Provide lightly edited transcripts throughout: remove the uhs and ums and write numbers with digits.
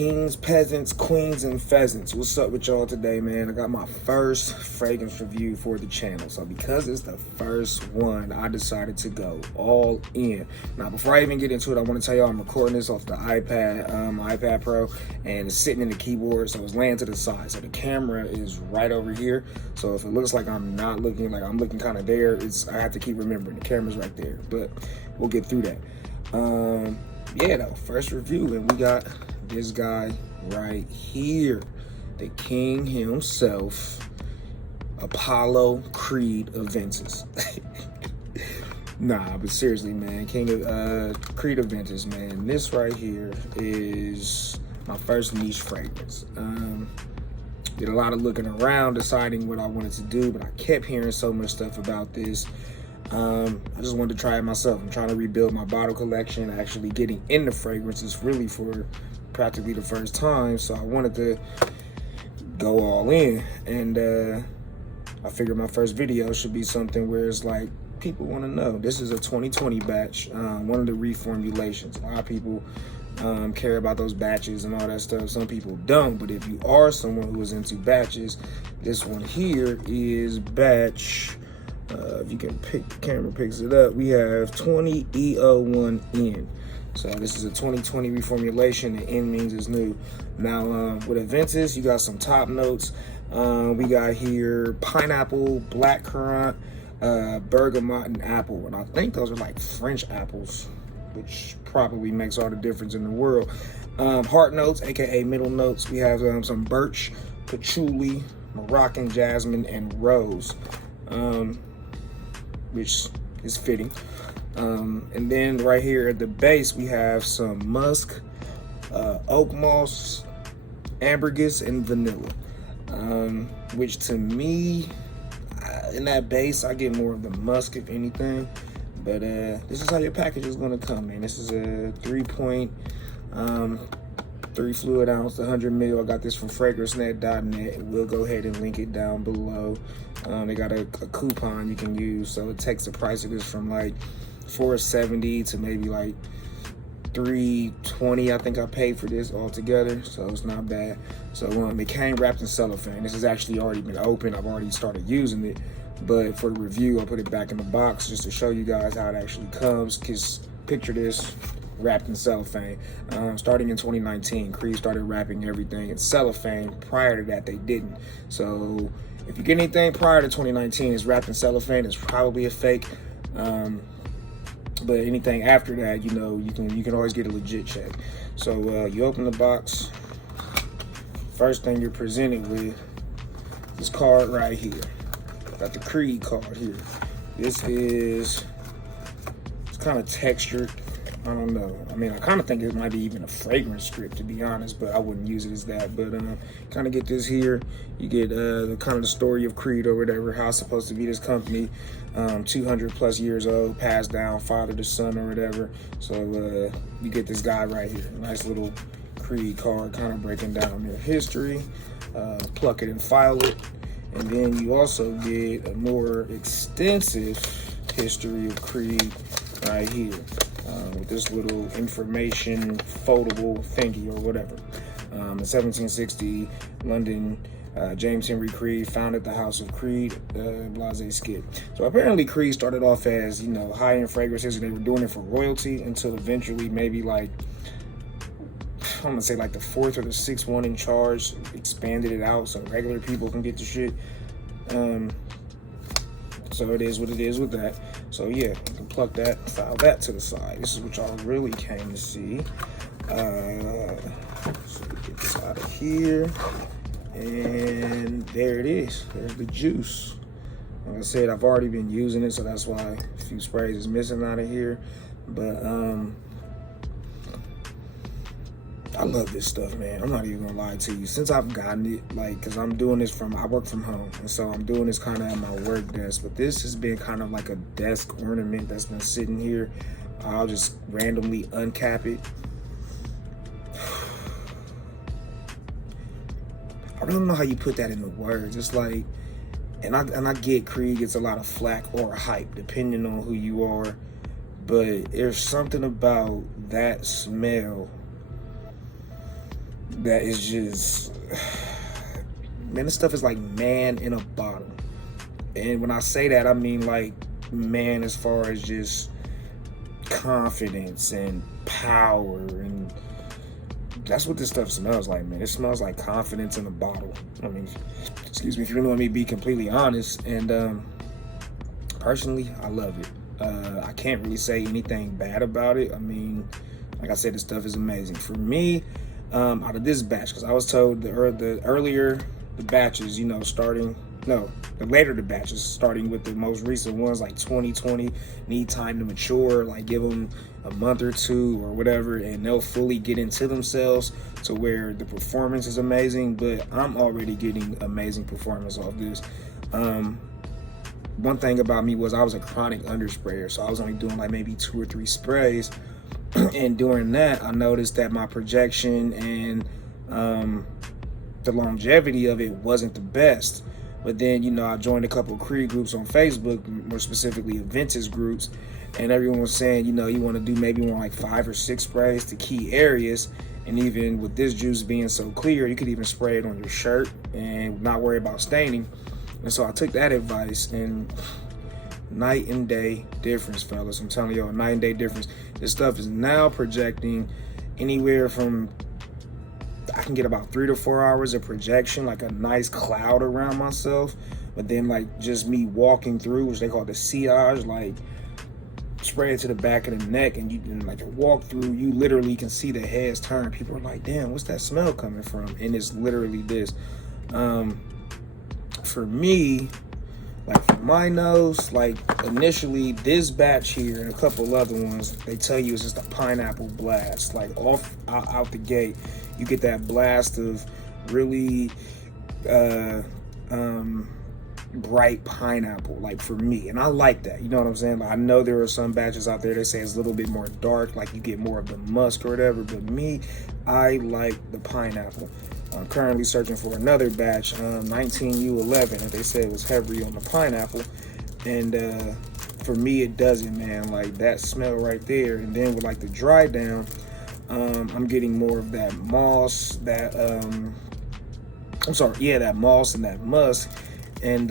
Kings, peasants, queens, and pheasants. What's up with y'all today, man? I got my first fragrance review for the channel. So because it's the first one, I decided to go all in. Now, before I even get into it, I want to tell y'all I'm recording this off the iPad, my iPad Pro, and it's sitting in the keyboard, so it's laying to the side. So the camera is right over here. So if it looks like I'm not looking, like I'm looking kind of there, I have to keep remembering the camera's right there. But we'll get through that. Yeah, though, first review, and we got this guy right here, the king himself, Apollo CreedAventus. Nah, but seriously, man, CreedAventus, man. This right here is my first niche fragrance. Did a lot of looking around, deciding what I wanted to do, but I kept hearing so much stuff about this. I just wanted to try it myself. I'm trying to rebuild my bottle collection. Actually getting into fragrances really for practically the first time, so I wanted to go all in, and I figured my first video should be something where it's like people want to know. This is a 2020 batch, one of the reformulations. A lot of people care about those batches and all that stuff. Some people don't, but if you are someone who is into batches, this one here is batch, if you can pick, the camera picks it up, we have 20 E01N. So this is a 2020 reformulation. The N means it's new. Now with Aventus, you got some top notes. We got here pineapple, blackcurrant, bergamot, and apple. And I think those are like French apples, which probably makes all the difference in the world. Heart notes, aka middle notes. We have some birch, patchouli, Moroccan jasmine, and rose, which is fitting. And then right here at the base, we have some musk, oak moss, ambergris, and vanilla. Which to me, in that base, I get more of the musk, if anything. But this is how your package is going to come, man. This is a 3 fluid ounce, 100 ml. I got this from fragrancenet.net. We'll go ahead and link it down below. They got a coupon you can use, so it takes the price of this from like $4.70 to maybe like $3.20. I think I paid for this altogether, so it's not bad. So it came wrapped in cellophane. This has actually already been opened. I've already started using it, but for the review, I'll put it back in the box just to show you guys how it actually comes. Because picture this wrapped in cellophane. Starting in 2019, Creed started wrapping everything in cellophane. Prior to that, they didn't. So if you get anything prior to 2019 is wrapped in cellophane, it's probably a fake. But anything after that, you know, you can always get a legit check. So you open the box. First thing you're presented with, this card right here. Got the Creed card here. This is, it's kind of textured. I don't know. I mean, I kind of think it might be even a fragrance strip, to be honest, but I wouldn't use it as that. But kind of get this here. You get the kind of the story of Creed or whatever, how it's supposed to be this company, 200 plus years old, passed down, father to son or whatever. So you get this guy right here. Nice little Creed card, kind of breaking down their history. Pluck it and file it. And then you also get a more extensive history of Creed right here. With this little information foldable thingy or whatever. In 1760, London, James Henry Creed founded the House of Creed, blase skip. So apparently Creed started off as, you know, high-end fragrances, and they were doing it for royalty until eventually maybe like, I'm gonna say like the 4th or the 6th one in charge expanded it out so regular people can get the shit. So it is what it is with that. So yeah, you can pluck that, file that to the side. This is what y'all really came to see. So get this out of here. And there it is. There's the juice. Like I said, I've already been using it, so that's why a few sprays is missing out of here. But I love this stuff, man. I'm not even gonna lie to you. Since I've gotten it, like, cause I'm doing this I work from home, and so I'm doing this kind of at my work desk. But this has been kind of like a desk ornament that's been sitting here. I'll just randomly uncap it. I don't know how you put that into words. It's like, and I get Creed gets a lot of flack or hype depending on who you are, but there's something about that smell that is just, man, this stuff is like man in a bottle. And when I say that, I mean like man as far as just confidence and power, and that's what this stuff smells like, man. It smells like confidence in a bottle. I mean, excuse me, if you really want me to be completely honest. And personally, I love it. I can't really say anything bad about it. I mean, like I said, this stuff is amazing. For me, out of this batch, because I was told the earlier the batches, you know, the later the batches, starting with the most recent ones like 2020, need time to mature, like give them a month or two or whatever, and they'll fully get into themselves to where the performance is amazing. But I'm already getting amazing performance off this. One thing about me was I was a chronic undersprayer, so I was only doing like maybe 2 or 3 sprays. And during that, I noticed that my projection and the longevity of it wasn't the best. But then, you know, I joined a couple of Creed groups on Facebook, more specifically Aventus groups, and everyone was saying, you know, you want to do maybe more like 5 or 6 sprays to key areas. And even with this juice being so clear, you could even spray it on your shirt and not worry about staining. And so I took that advice, and night and day difference, fellas. I'm telling you, night and day difference. This stuff is now projecting anywhere from, I can get about 3 to 4 hours of projection, like a nice cloud around myself. But then like just me walking through, which they call the sillage, like spray it to the back of the neck, and you can like walk through, you literally can see the heads turn. People are like, damn, what's that smell coming from? And it's literally this. For me, like for my nose, like initially this batch here and a couple other ones, they tell you it's just a pineapple blast. Like out the gate, you get that blast of really bright pineapple, like for me. And I like that, you know what I'm saying? Like, I know there are some batches out there that say it's a little bit more dark, like you get more of the musk or whatever, but me, I like the pineapple. I'm currently searching for another batch, 19U11, and they said it was heavy on the pineapple. And for me, it doesn't, man. Like that smell right there. And then with like the dry down, I'm getting more of that moss, that that moss and that musk, and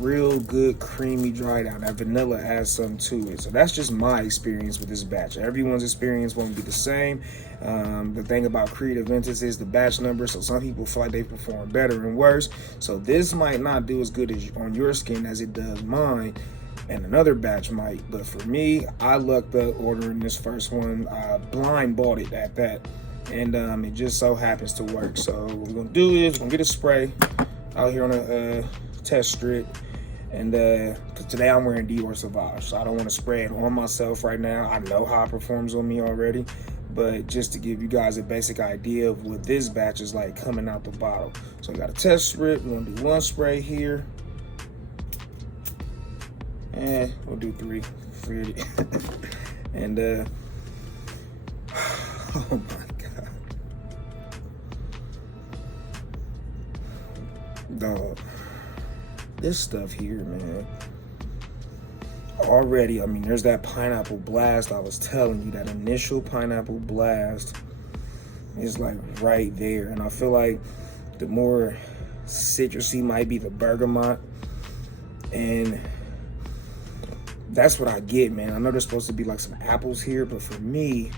real good creamy dry down. That vanilla adds something to it. So that's just my experience with this batch. Everyone's experience won't be the same. The thing about CreedAventus is the batch number, so some people feel like they perform better and worse. So this might not do as good as on your skin as it does mine, and another batch might. But for me, I lucked up ordering this first one. I blind bought it at that, and it just so happens to work. So what we're gonna do is we're gonna get a spray out here on a test strip. And today I'm wearing Dior Sauvage, so I don't want to spray it on myself right now. I know how it performs on me already, but just to give you guys a basic idea of what this batch is like coming out the bottle. So we got a test strip. We're gonna do 1 spray here, and we'll do 3. Forget it. And oh my god, dog. This stuff here, man, already, I mean, there's that pineapple blast I was telling you. That initial pineapple blast is like right there. And I feel like the more citrusy might be the bergamot, and that's what I get, man. I know there's supposed to be like some apples here, but for me,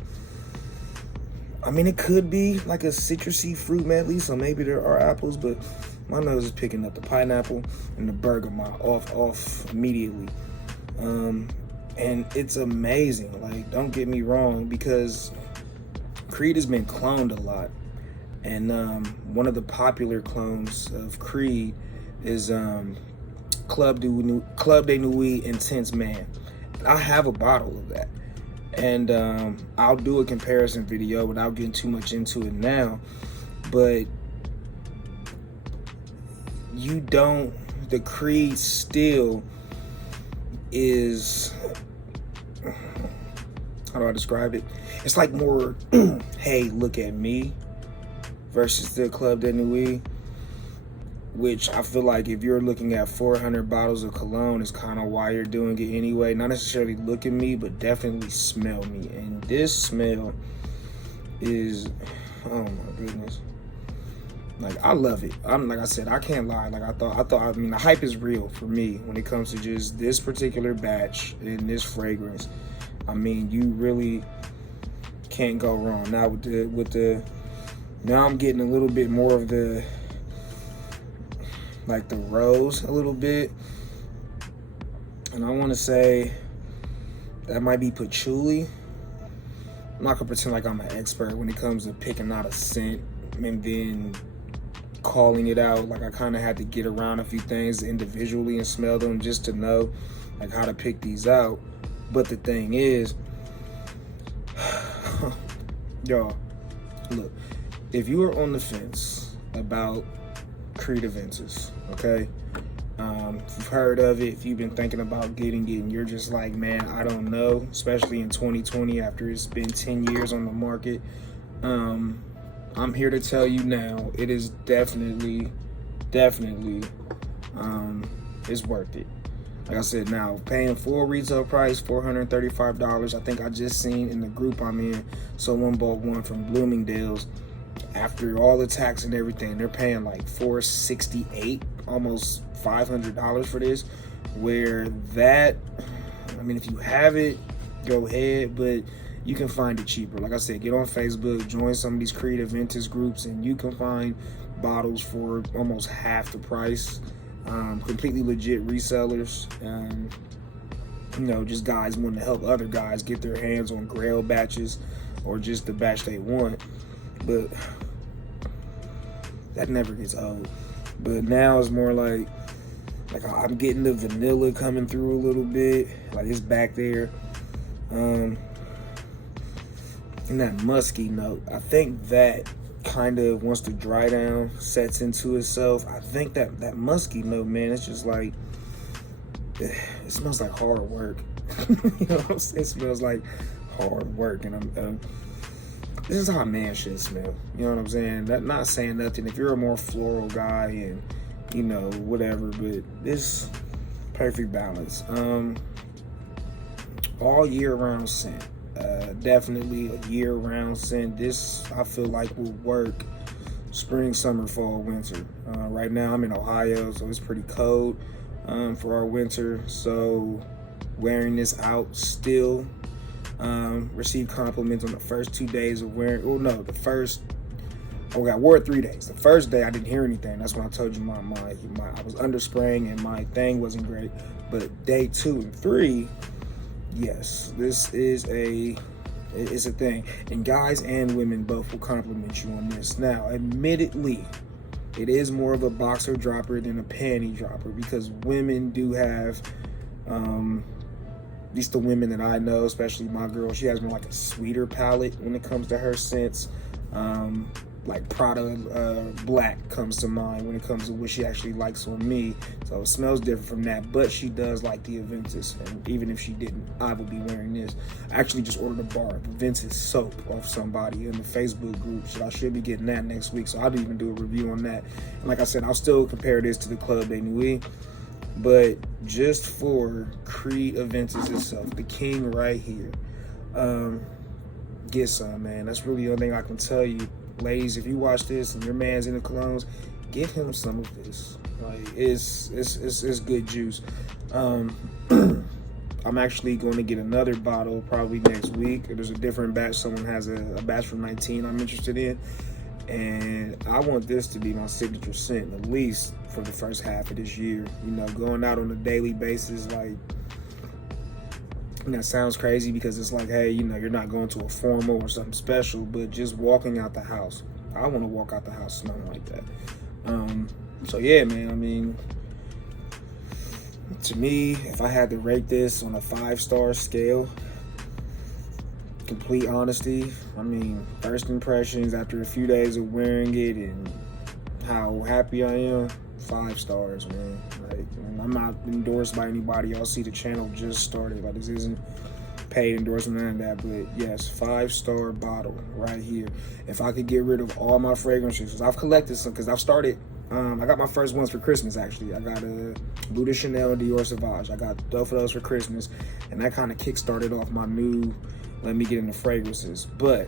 I mean, it could be like a citrusy fruit medley, so maybe there are apples, but my nose is picking up the pineapple and the bergamot off immediately. And it's amazing. Like, don't get me wrong, because Creed has been cloned a lot. And one of the popular clones of Creed is Club de Nuit Intense Man. I have a bottle of that. And I'll do a comparison video without getting too much into it now. But the Creed still is, how do I describe it? It's like more, hey, look at me, versus the Club de Nuit, which I feel like if you're looking at 400 bottles of cologne, is kind of why you're doing it anyway. Not necessarily look at me, but definitely smell me. And this smell is, oh my goodness. Like, I love it. Like I said, I can't lie. Like, I mean, the hype is real for me when it comes to just this particular batch and this fragrance. I mean, you really can't go wrong. Now now I'm getting a little bit more of the, like, the rose a little bit. And I want to say that might be patchouli. I'm not gonna pretend like I'm an expert when it comes to picking out a scent and then calling it out. Like, I kind of had to get around a few things individually and smell them just to know like how to pick these out. But the thing is, y'all, look, if you are on the fence about CreedAventus, okay, if you've heard of it, if you've been thinking about getting it and you're just like, man, I don't know, especially in 2020 after it's been 10 years on the market, I'm here to tell you now, it is definitely, it's worth it. Like I said, now paying full retail price, $435. I think I just seen in the group I'm in, someone bought one from Bloomingdale's. After all the tax and everything, they're paying like $468, almost $500 for this. Where that, I mean, if you have it, go ahead, but you can find it cheaper. Like I said, get on Facebook, join some of these CreedAventus groups, and you can find bottles for almost half the price. Completely legit resellers. You know, just guys wanting to help other guys get their hands on grail batches or just the batch they want. But that never gets old. But now it's more like I'm getting the vanilla coming through a little bit. Like, it's back there. And that musky note, I think that kind of, once the dry down sets into itself, I think that musky note, man, it's just like, it smells like hard work. You know what I'm saying? It smells like hard work. And this is how a man should smell. You know what I'm saying? That, not saying nothing if you're a more floral guy and, you know, whatever, but this perfect balance. All year round scent. Definitely a year-round scent. This, I feel like, will work spring, summer, fall, winter. Right now I'm in Ohio, so it's pretty cold for our winter. So wearing this out still, received compliments on the first 2 days of wearing. Oh no, I wore it 3 days. The first day I didn't hear anything. That's when I told you I was underspraying and my thing wasn't great. But day 2 and 3. Yes, this is it's a thing. And guys and women both will compliment you on this. Now, admittedly, it is more of a boxer dropper than a panty dropper because women do have, at least the women that I know, especially my girl, she has more like a sweeter palate when it comes to her scents. Like Prada Black comes to mind when it comes to what she actually likes on me. So it smells different from that, but she does like the Aventus. And even if she didn't, I would be wearing this. I actually just ordered a bar of Aventus soap off somebody in the Facebook group. So I should be getting that next week. So I'll even do a review on that. And like I said, I'll still compare this to the Club de Nuit. But just for CreedAventus itself, the king right here, get some, man. That's really the only thing I can tell you. Ladies, if you watch this and your man's into colognes, give him some of this. Like, it's good juice. I'm actually going to get another bottle probably next week. There's a different batch. Someone has a batch from 19 I'm interested in, and I want this to be my signature scent, at least for the first half of this year. You know, going out on a daily basis, like, and that sounds crazy because it's like, hey, you know, you're not going to a formal or something special, but just walking out the house. I want to walk out the house smelling like that. So yeah, man, I mean, to me, if I had to rate this on a 5-star scale, complete honesty, I mean, first impressions after a few days of wearing it and how happy I am, 5 stars, man. Like, and I'm not endorsed by anybody. Y'all see the channel just started. Like, this isn't paid endorsement, none of that. But yes, 5-star bottle right here. If I could get rid of all my fragrances, because I've collected some, because I've started. I got my first ones for Christmas, actually. I got a Blue de Chanel and Dior Sauvage. I got both of those for Christmas, and that kind of kick-started off my new, let me get into fragrances. But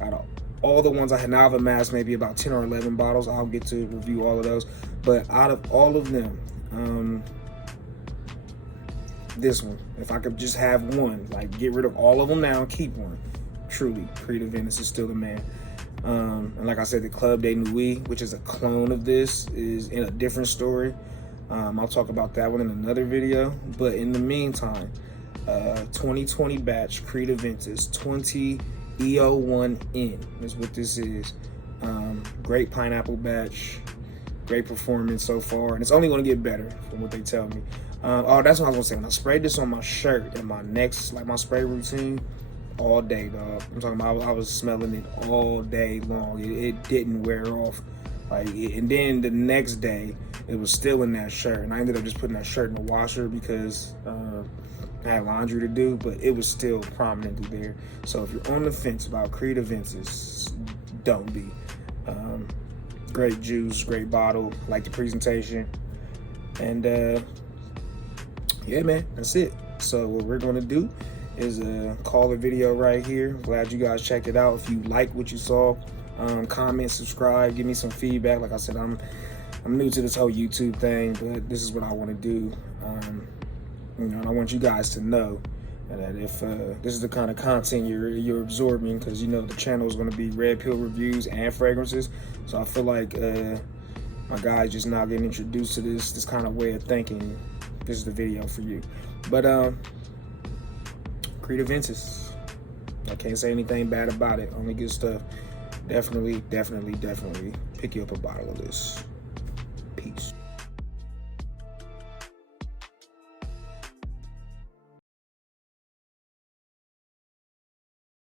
out of all the ones I had. Now I've amassed maybe about 10 or 11 bottles. I'll get to review all of those. But out of all of them, this one, if I could just have one, like get rid of all of them now and keep one, truly, CreedAventus is still the man. And like I said, the Club de Nuit, which is a clone of this, is in a different story. I'll talk about that one in another video. But in the meantime, 2020 batch CreedAventus 20 EO1N is what this is. Great pineapple batch, great performance so far, and it's only going to get better from what they tell me. Oh, that's what I was gonna say. When I sprayed this on my shirt and my next, like my spray routine, all day, dog. I'm talking about I was smelling it all day long. It didn't wear off. And then the next day, it was still in that shirt, and I ended up just putting that shirt in the washer because I had laundry to do, but it was still prominently there. So if you're on the fence about CreedAventus, don't be. Great juice, great bottle, like the presentation, and yeah, man, that's it. So what we're gonna do is call the video right here. Glad you guys checked it out. If you like what you saw, comment, subscribe, give me some feedback. Like I said, I'm new to this whole YouTube thing, but this is what I want to do. You know, and I want you guys to know that if this is the kind of content you're absorbing, because you know the channel is going to be red pill reviews and fragrances. So I feel like my guys just now getting introduced to this kind of way of thinking. This is the video for you. But CreedAventus, I can't say anything bad about it. Only good stuff. Definitely pick you up a bottle of this. Peace.